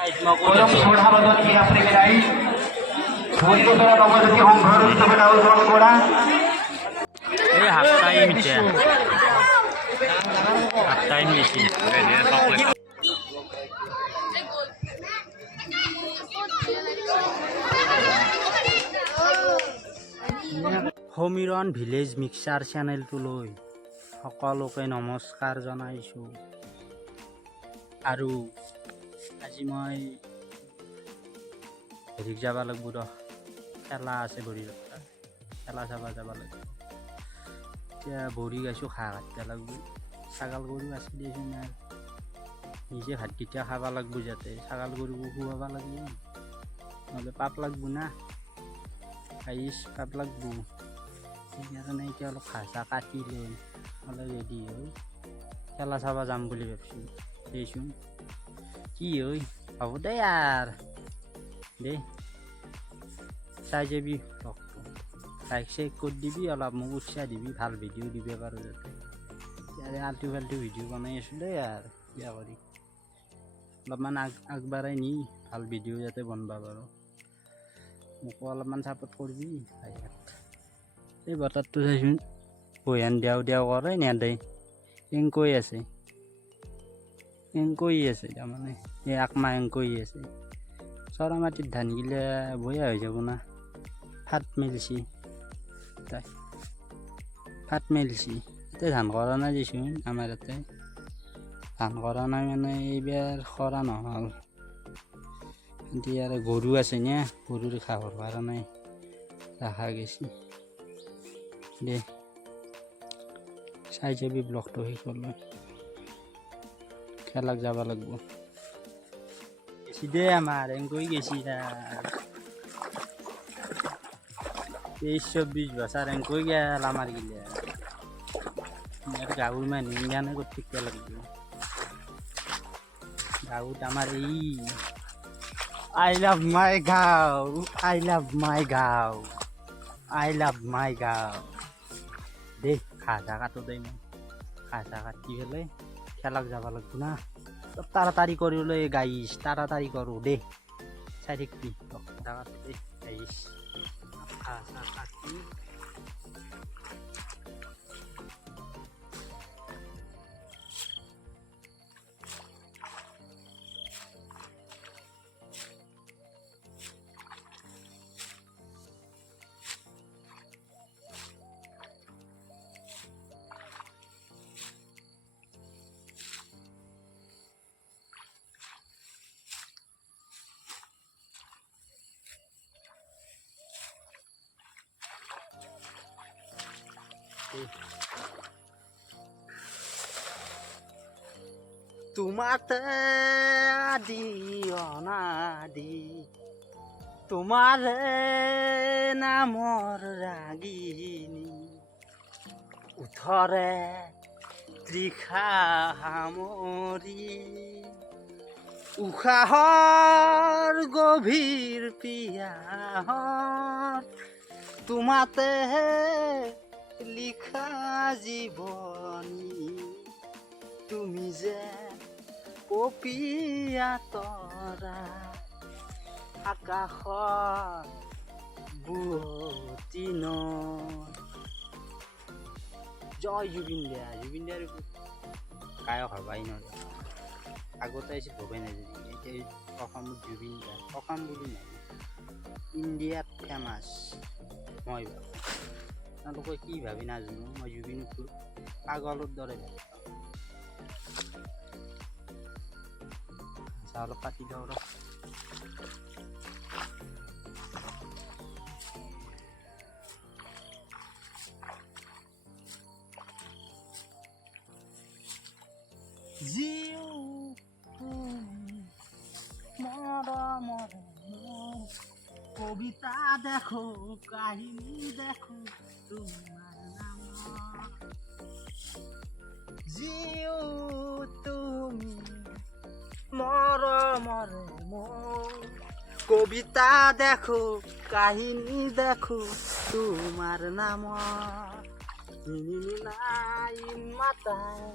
Walang surhabadan iya primerai. Mungkin kaya pamodati hong harus to na ulong kora. half time siya. Half time mission. Samiran village mixer চেনেলটোলৈ সকলোকে নমস্কাৰ জনাইছোঁ। আৰু আজি মই হেৰিক যাব লাগিব ৰ, খেলা আছে ভৰি খেলা চাব যাব লাগিব। এতিয়া ভৰি গাইছোঁ ঘাঁহ কাটিব লাগিব, ছাগাল গৰু আছে দিয়াচোন আৰু নিজে ভাতকেইটা খাব লাগিব, যাতে ছাগাল গৰুকো খুৱাব লাগিব, নহ'লে পাপ লাগিব না, পাপ লাগিব। সেইকাৰণে এতিয়া অলপ ঘাঁহ চাহ কাটি লৈ অলপ ৰেডি হৈ খেলা চাব যাম বুলি ভাবিছোঁ। দেচোন কি হয়, হ'ব দে আৰ দে, চাই যাবি ব্লগটো, লাইক চাইক কৰি দিবি, অলপ মোক উৎসাহ দিবি, ভাল ভিডিঅ' দিব পাৰোঁ যাতে। ইয়াৰে আল্টু ফাল্টু ভিডিঅ' বনাই আছোঁ দেই আৰু বেয়া কৰি, অলপমান আগবাঢ়াই নি ভাল ভিডিঅ' যাতে বনাব পাৰোঁ, মোকো অলপমান ছাপোৰ্ট কৰিবি ভাই। এই বতৰটো চাইছোন, বৈহান দিয়াও দিয়াও কৰে নেদেই, এংকৈ আছে তাৰমানে, এই একমাহ এংকৈ আছে। চৰা মাটিত ধানগিলা বয়া হৈ যাব না, ফাট মেলিছি তাই, ফাট মেলিছি। এতিয়া ধান কৰা নাই দেচোন, আমাৰ ইয়াতে ধান কৰা নাই মানে এইবাৰ কৰা নহ'ল। এতিয়া আৰু গৰু আছে নে, গৰুৰ খাবৰ পৰা নাই, ৰাখা গেছি দে। চাই যাবি ব্লগটো শেষলৈ, খেলাক যাব লাগিব। গেছি দে আমাৰ এংকৈ গেছি, 23-24 বছৰ এংকৈ গেল আমাৰ গিলা। গাঁৱৰ মানুহ ইমানে ক'ত শিকিব লাগিব, গাঁৱত আমাৰ এই আই লাভ মাই গাঁও, আই লাভ মাই গাঁও, আই লাভ মাই গাঁও দেই। ঘাঁহ চাহ কাটো দেই, মই ঘাঁহ চাহ কাটি পেলাই খেলাক যাব লাগিব না, তাড়াতাড়ি কৰিবলৈ গাইছ, তাড়াতাড়ি কৰোঁ দেই, চাই থাকিবি দেই গাইছ। ঘাঁহ চাহ কাটি তোমাতে আদি অনাদি, তোমাৰে নামৰ ৰাগিনী, ওঠৰে তৃষা সামৰি, উশাহৰ গভীৰ পিয়াহত, তোমাতে লিখা জীৱনী, তুমি যে পপীয়া তৰা, আকাশত বুৱতী নৈ। জয় জুবিন দা, জুবিন দাৰ গায়ক হবাই নোৱাৰে। আগতে আছিল ভূপেন হাজৰিকা, এতিয়া অসমত জুবিন দা, অসম বুলি নহয় ইণ্ডিয়াত ফেমাছ। মই ভাবোঁ, তেওঁলোকে কি ভাবি নাজানো, মই জুবিনটো পাগলৰ দৰে ভাবোঁ। অলপ পাতি দিওঁ ৰ, জীও মৰমৰ কবিতা দেখো, কাহিনী দেখো তোমাৰ নামত, জীও তুমি মৰমৰ কবিতা দেখো, কাহিনী দেখো তোমাৰ নামত, নাই মাতাই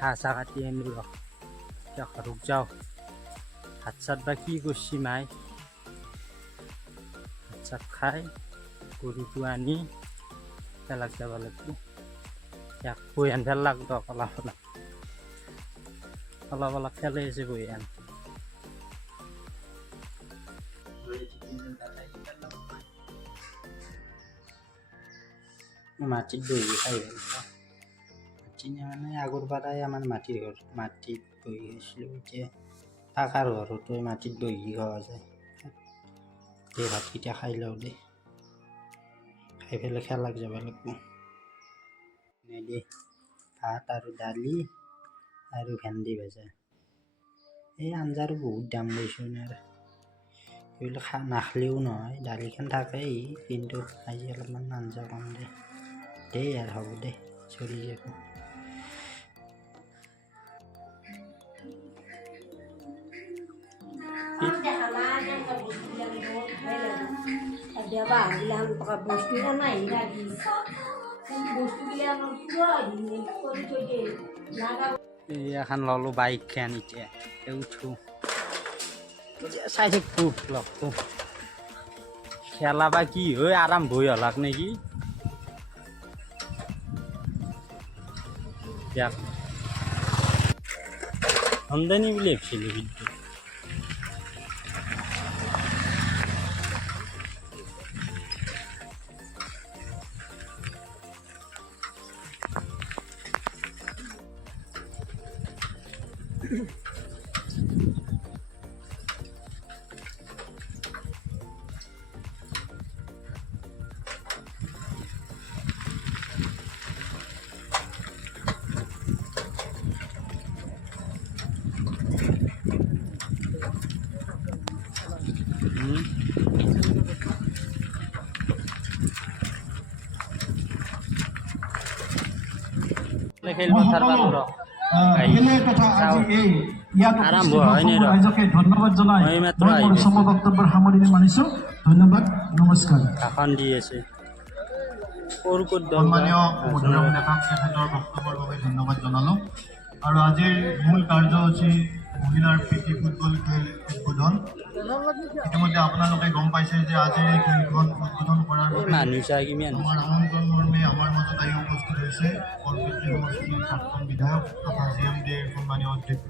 খাচা কাটি আনিব এতিয়া ঘৰত যাওঁ ভাত চাত বা কি কৰিছি মাই ভাত চাত খাই গৰুটো আনি খেলাক যাব লাগিব ইয়াক বৈ আন ভাল লাগব অলপ অলপ খেলে আছে বৈ আন মাটিত বহি খাই ভাল পাওঁ চিনি মানে আগৰ পৰাই আমাৰ মাটিৰ ঘৰ মাটিত বহি গৈছিলোঁ এতিয়া পাকাৰ ঘৰতো মাটিত বহি খোৱা যায় এই ভাতকেইটা খাই লওঁ দেই খাই পেলাই খেলাক যাব লাগিব দেই ভাত আৰু দালি আৰু ভেন্দি ভাজা এই আঞ্জাৰো বহুত দাম লৈছোঁ আৰু এইবিলাক নাখালেও নহয় দালিখন থাকেই কিন্তু আজি অলপমান আঞ্জা কম দেই আৰু হ'ব দে চলি যাব এখন ললোঁ বাইকখন এতিয়া উঠো চাই থাকবো লগটো খেলা বা কি হয় আৰম্ভ হৈ হলাক নেকি আমদানি বুলি ভাবিছিলোঁ কিন্তু খেলপথাৰ পালোঁ আৰম্ভ হয়নি ধন্যবাদ জনাই মই মাত্ৰ মই মোৰ চমু বক্তব্যৰ সামৰণি মানিছোঁ ধন্যবাদ নমস্কাৰ ভাষণ দি আছে ক'ৰ ক'ত সন্মানীয় মধুৰাম ডেকা তেখেতৰ বক্তব্যৰ বাবে ধন্যবাদ জনালোঁ আৰু আজিৰ মূল কাৰ্যসূচী মহিলাৰ প্ৰীতি ফুটবল খেল উদ্বোধন ইতিমধ্যে আপোনালোকে গম পাইছে যে আজিৰ এই খেলখন উদ্বোধন কৰাৰ বাবে মানুহ চাই কিমান আমাৰ আমন্ত্ৰণ মৰ্মে আমাৰ মাজত আহি উপস্থিত হৈছে বৰপেটা সমষ্টিৰ প্ৰাক্তন বিধায়ক তথা GMDৰ সন্মানীয় অধ্যক্ষ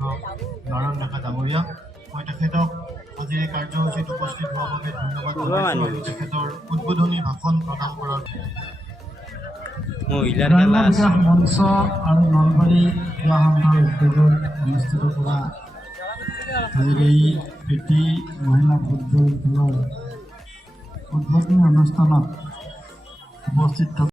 নাৰায়ণ ডেকা ডাঙৰীয়া মই তেখেতক আজিৰ এই কাৰ্যসূচীত উপস্থিত হোৱাৰ বাবে ধন্যবাদ জনাইছোঁ আৰু তেখেতৰ উদ্বোধনী ভাষণ প্ৰদান কৰাৰ মহিলাৰ খেলা আছে মঞ্চ আৰু নলবাৰী ক্ৰীড়া সংঘৰ উদ্যোগত অনুষ্ঠিত কৰা আজিৰ এই প্ৰীতি মহিলা ফুটবল খেলৰ উদ্বোধনী অনুষ্ঠানত উপস্থিত থকা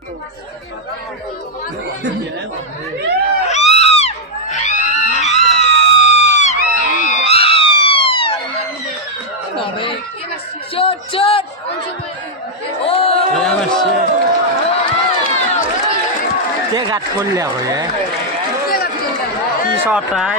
Shoot, shoot! তে ঘাট করলে হবে কি শটাই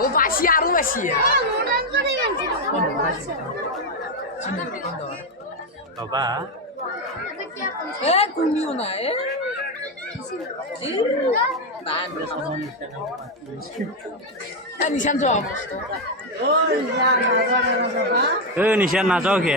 ও বাসি আরো বাসি বাবা এ কুমিও না এ নিশান জবাব নিশান নাচাও কে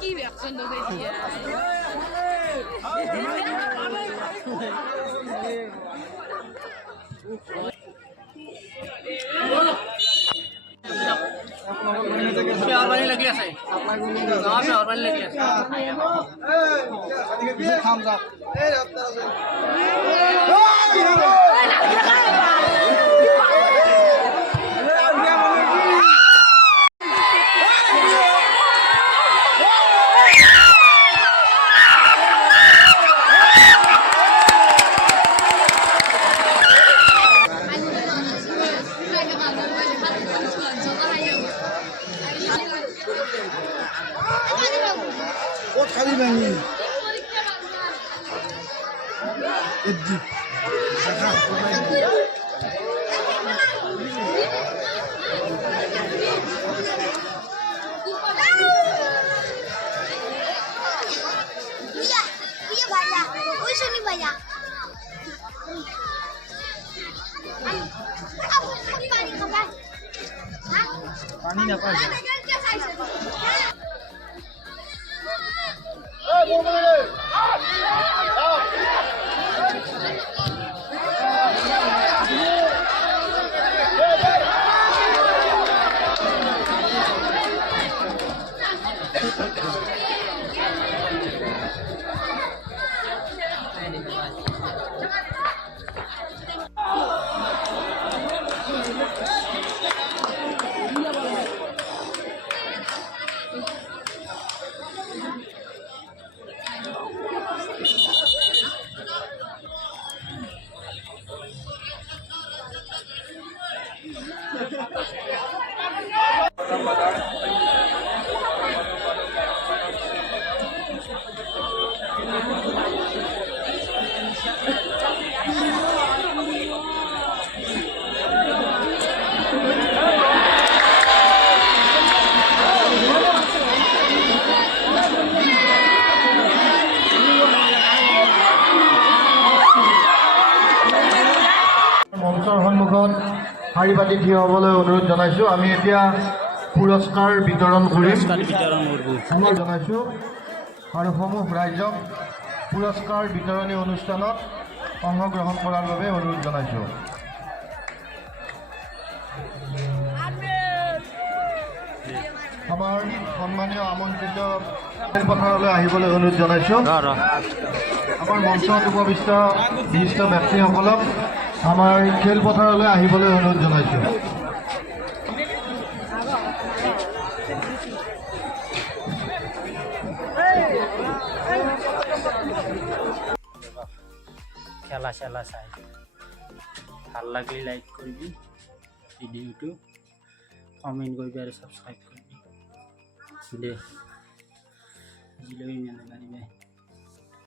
কি ব্যবসা দেখি ভাইয়া ওই শুনি ভাইয়া পানি খাবা পানি না পাই মঞ্চৰ সন্মুখত শাৰী পাতি থিয় হ'বলৈ অনুৰোধ জনাইছোঁ। আমি এতিয়া পুৰস্কাৰ বিতৰণ কৰিম জনাইছোঁ আৰু সমূহ ৰাইজক পুৰস্কাৰ বিতৰণী অনুষ্ঠানত অংশগ্ৰহণ কৰাৰ বাবে অনুৰোধ জনাইছোঁ। আমাৰ সন্মানীয় আমন্ত্ৰিত খেলপথাৰলৈ আহিবলৈ অনুৰোধ জনাইছোঁ। আমাৰ মঞ্চত উপবিষ্ট বিশিষ্ট ব্যক্তিসকলক আমাৰ খেলপথাৰলৈ আহিবলৈ অনুৰোধ জনাইছোঁ। খেলা চেলা চাই ভাল লাগলে লাইক কৰবি, ভিডিওটো কমেন্ট কৰবি আৰ সাবস্ক্ৰাইব কৰবি। দে আজিলৈ ইমানে